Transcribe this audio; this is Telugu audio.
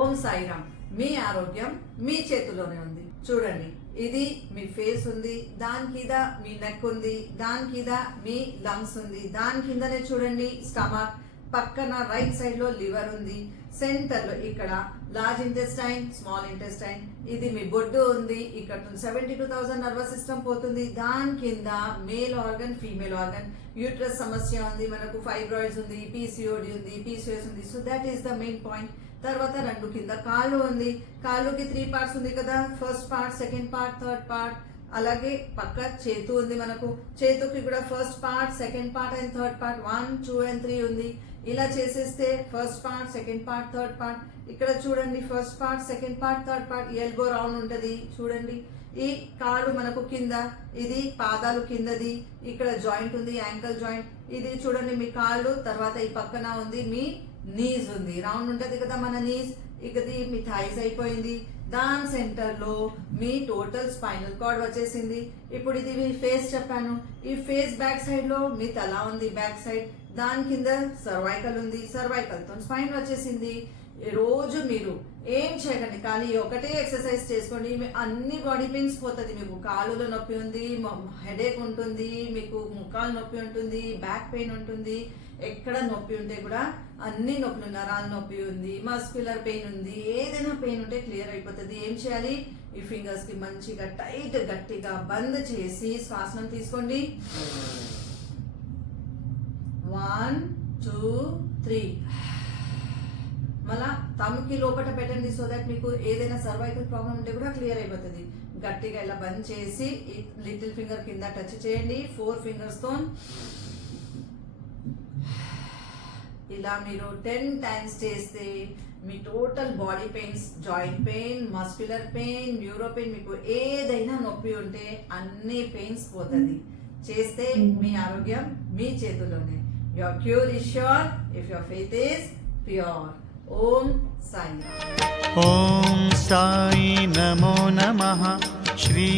ఓం సాయిరామ్. మీ ఆరోగ్యం మీ చేతిలోనే ఉంది. చూడండి ఇది మీ ఫేస్ ఉంది దాని కింద మీ నెక్ ఉంది దాని కింద మీ లంగ్స్ ఉంది దాని కిందనే చూడండి స్టమక్ పక్కన రైట్ సైడ్లో లివర్ ఉంది సెంటర్లో ఇక్కడ లార్జ్ ఇంటెస్టైన్ స్మాల్ ఇంటెస్టైన్. ఇది మీ బొడ్డు ఉంది ఇక్కడ seventy two thousand nervous system పోతుంది. దాని కింద male organ female organ. Uterus సమస్య ఉంది మనకు ఫైబ్రాయిడ్స్ ఉంది పీసీఓడి ఉంది పీసీఎస్ ఉంది. So that is the main point తర్వాత రెండు కింద కాళ్ళు ఉంది. కాళ్ళుకి త్రీ పార్ట్స్ ఉంది కదా. First part second part third part అలాగే పక్క చేతు ఉంది మనకు. చేతుకి కూడా first part second part and third part one two and three ఉంది. ఇలా చేసేస్తే first part second part third part ఇక్కడ చూడండి first part second part third part elbow round ఉంటుంది. చూడండి. ఈ కాళ్ళు మనకు కింద ఇది పాదాలు కిందది. ఇక్కడ జాయింట్ ఉంది యాంకల్ జాయింట్ ఇది చూడండి మీ కాళ్ళు తర్వాత ఈ పక్కన ఉంది మీ నీజ్ ఉంది. రౌండ్ ఉంటుంది కదా మన నీజ్? ఇకది మీ థైస్ అయిపోయింది దాని సెంటర్లో మీ టోటల్ స్పైనల్ కార్డ్ వచ్చేసింది. ఇప్పుడు ఇది మీ ఫేస్ చెప్పాను. ఈ ఫేస్ బ్యాక్ సైడ్లో మీ తల ఉంది. బ్యాక్ సైడ్ దాని కింద సర్వైకల్ ఉంది. సర్వైకల్తో స్పైన్ వచ్చేసింది. రోజు మీరు ఏం చేయకండి. కానీ ఒకటే ఎక్సర్సైజ్ చేసుకోండి. మీ అన్ని బాడీ పెయిన్స్ పోతుంది. మీకు కాలులో నొప్పి ఉంది హెడేక్ ఉంటుంది మీకు ముఖాలు నొప్పి ఉంటుంది బ్యాక్ పెయిన్ ఉంటుంది. ఎక్కడ నొప్పి ఉంటే కూడా అన్ని నొప్పులు నరాల నొప్పి ఉంది మస్క్యులర్ పెయిన్ ఉంది. ఏదైనా పెయిన్ ఉంటే క్లియర్ అయిపోతుంది. ఏం చేయాలి? ఈ ఫింగర్స్కి మంచిగా టైట్ గట్టిగా బంద్ చేసి శ్వాసనం తీసుకోండి. వన్ టూ త్రీ మళ్ళా తమకి లోపల పెట్టండి సో దట్ మీకు ఏదైనా సర్వైకల్ ప్రాబ్లం ఉంటే కూడా క్లియర్ అయిపోతుంది. గట్టిగా ఇలా బంద్ చేసి లిటిల్ ఫింగర్ కింద టచ్ చేయండి. ఫోర్ ఫింగర్స్తో ఇలా మీరు టెన్ టైమ్స్ చేస్తే మీ total body pains joint pain muscular pain neuro pain మీకు ఏదైనా నొప్పి ఉంటే అన్ని పెయిన్స్ పోతుంది. చేస్తే మీ ఆరోగ్యం మీ చేతుల్లోనే. Your cure is sure if your faith is pure Om Sai Om Sai नमो नमः। श्री